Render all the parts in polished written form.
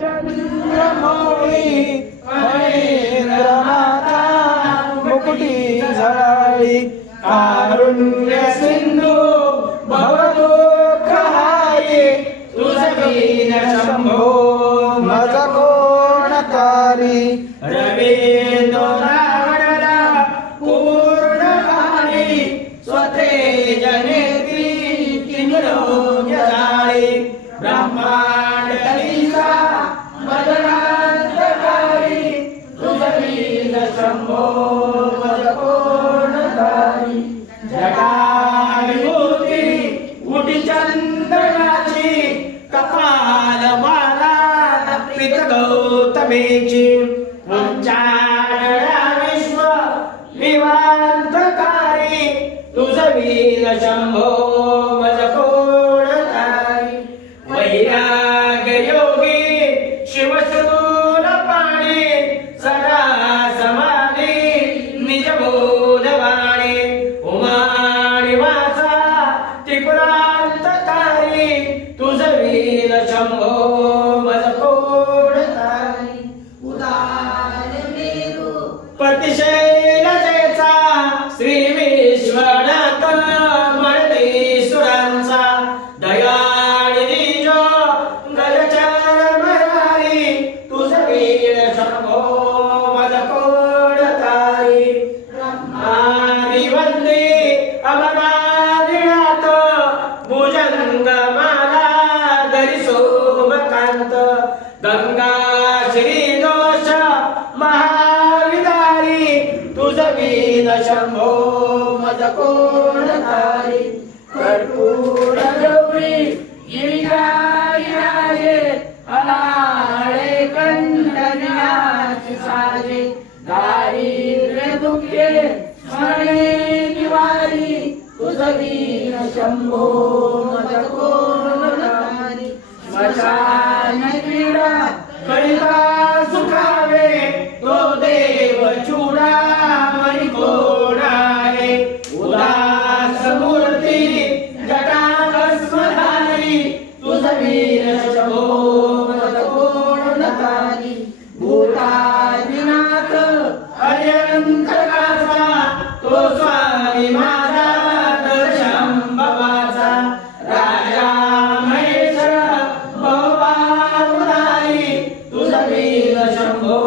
चंद्रमौळी महेंद्रनाथा मुकुटी झळाळी कारुण्य सिंधू भवदुःखहारी तुझवीन शंभो मज कोण तारी रवींद्र रावणला पूर्णकाली स्वतेज नेत्री किंलोक्य जाळी ब्रह्मांड तरीसा मदनांतकारी तुझवीन शंभो मज कोण तारी जटायुती उटी चंद्रनाची कपाल माला प्रीत गौतमीची उच्चारणा विश्व विवांतकारी तुझवीन शंभो मज कोण तारी वैराग योगी शिवशूल पाणी सदा समाधी निज बोधवाणी उमाणी वासा त्रिपुरांतकारी तुझवीन शंभो मज कोण तारी उदार मेरू पतिशैलजेचा श्री विश्वनाथ मर्देश्वरांचा दयाळी निज गजचर मरारी तुझवीन शंभो मज कोण तारी ब्रह्मादि वंदे अमरादिनाथ भुजंग माला धरी सोमकांत गंगा श्री दोष महाविदारी तुझवीन शंभो मज कोण तारी कर्पूर गौरी गिरिजाये अनाळे कंडन्याची साजे दारिद्र्य दुःखे स्मरणे निवारी तुझवीन शंभो मज कोण तारी स्मशान क्रीडा करिता सुखावे तो देव चूडामणी कोण आहे उदास मूर्ती जटाभस्मधारी तुझवीन शंभो मज कोण तारी भूतादिनाथ अयंतकाचा तो स्वामी माझा दर्शंभवाचा राजा महेश भवारुधारी तुझवीन शंभो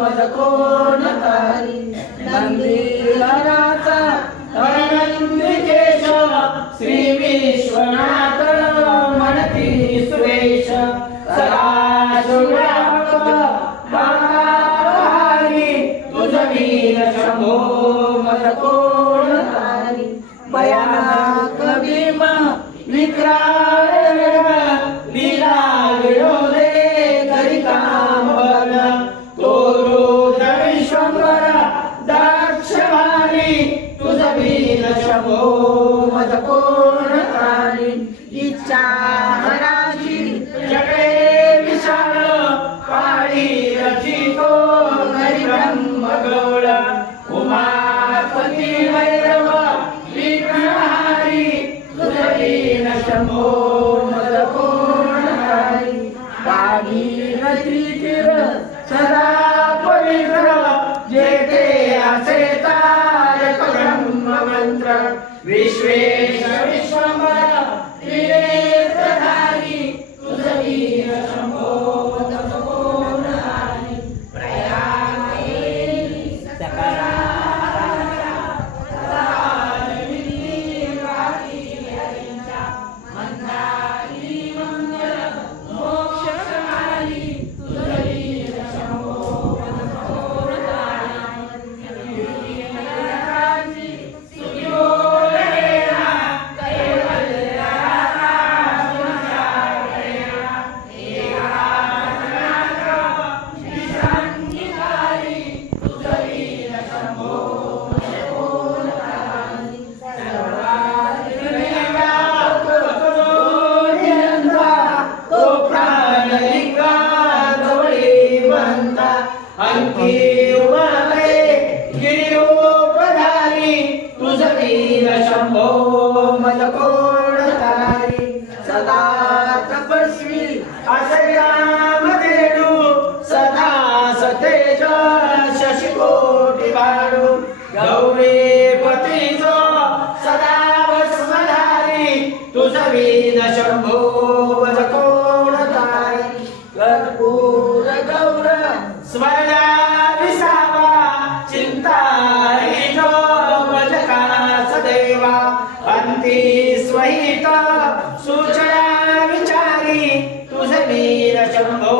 मज कोण तारी नंदीधराचा अनंदिकेश श्री विश्वनाथ म्हणती सुरेश सदा सुव्यापक भारी तुझवीन शंभो मज कोण तारी भयानक भीम विक्राळ लीला विरोधे करी काम बल तो रुद्र विश्वंभर दक्षवाणी तुझवीन शंभो मज कोण तारी इच्छा हराची जगे विशाल पाळी रचितो हरी ब्रह्मगौळ उमापती भैरव विघ्नहारी तुझवीन शंभो मज कोण तारी भागीरथी तीर सदा पवित्र जेथे असे तारक ब्रह्म मंत्र विश्वेश विश्वंभर त्रिनेत्रधारी तुझवीन शंभो मज कोण तारी प्रयागेरी सकळा सदा तपस्वी असे रामदेव तुझ वीण शंभो मज कोण तारी कर्पूर गौर स्मरणा विसावा चिंता हिनो मज का सदैवा अंती स्वहित सूचना विचारी तुझ वीण शंभो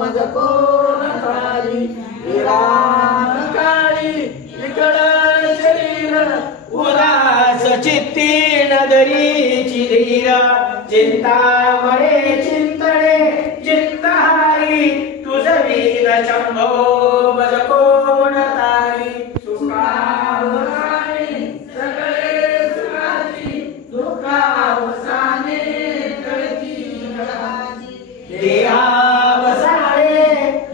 मज कोण तारी विराम काळी विकळ शरीर उदास चित्ती नदरीची धीर चिंतामणे चिंतणे चिंतहारी तुझ वीर शंभो मज कोण तारी सुखावसाने सगळे सुखाची दुःखावसाने कळती नळाची देहावसाने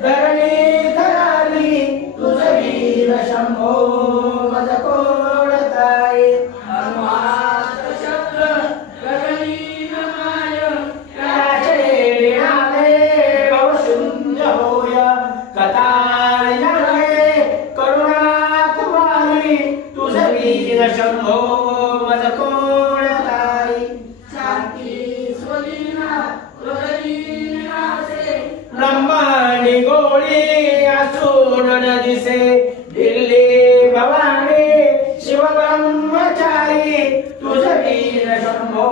धरणी धराली तुझ वीर शंभो मज कोण तारी शंभो मज कोण तारी शांती स्वलीना ब्रह्मांडी गोळी असून न दिसे दिल्ली भवानी शिव ब्रह्मचारी तुझ वीर शंभो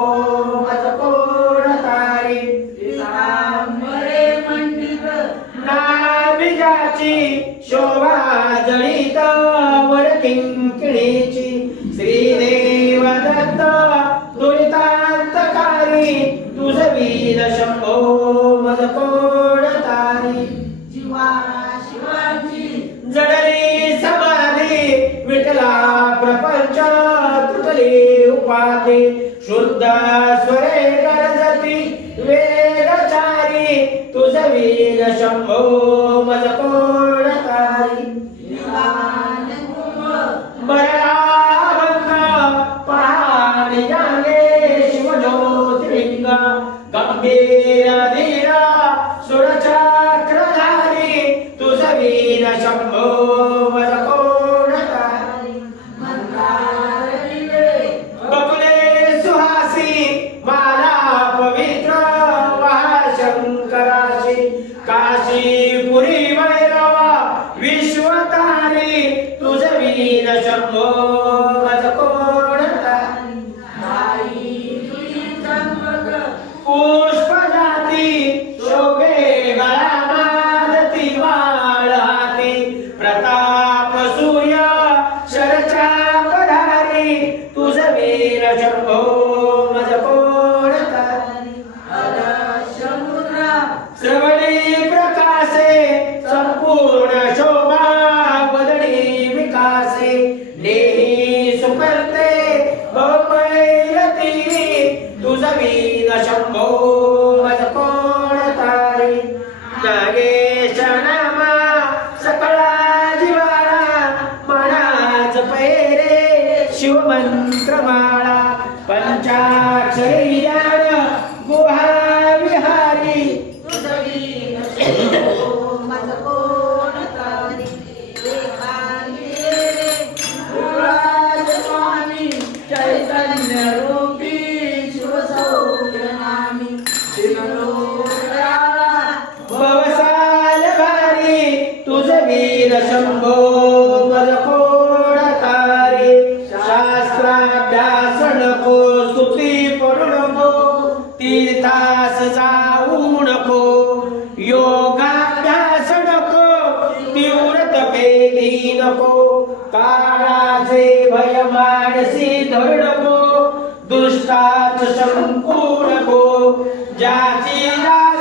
मज कोण तारी पितांबरे मंडित नाभिजाची शोभा जळीत वर किंकिणीची श्रीदेव दत्त दुरितांतकारी तुझ वीर शंभो मज कोण तारी जीवा शिवाची जडली समाधी विठला प्रपंच तुटली उपाधी शुद्ध स्वरे गरजती वेदचारी तुझ वीर शंभो मज कोण तारी बरा गंभीर धीरा सुरचक्रधारी तुझ वीर शंभो मज कोण तारी बकुले सुहासी माला पवित्र महाशंकराशी काशीपुरी भैरवा विश्वतारी तुझ वीर शंभो मज कोण तारी पुष्प जाती शोभे गळामादती वाळाती प्रताप सूर्य शरचापधारी तुझ वीर शंभो मज कोण तारी श्रवणी प्रकाशे संपूर्ण शोभा बदडी विकासे नेही सुकर्ते भवपैरती तुझ वीर शंभो मज कोण तारी नागेश नामा सकळा जिवाळा मनाच पैरे शिवमंत्रमाळा पंचाक्षरी ज्ञान गुहा विहारी तुझ वीर शंभो मज कोण तारी स्वामी चैतन्य रूपी भवसाल भारी तुझ वीर शंभो मज कोण तारी शास्त्राभ्यास नको स्तुती पडू नको तीर्थास जाऊ नको योगाभ्यास नको तीव्र तपेली नको काळाचे भय मानसी धरू नको दुष्टात शंकू नको ज्याची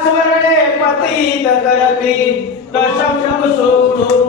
स्मरणे पतित करती दशम सोडू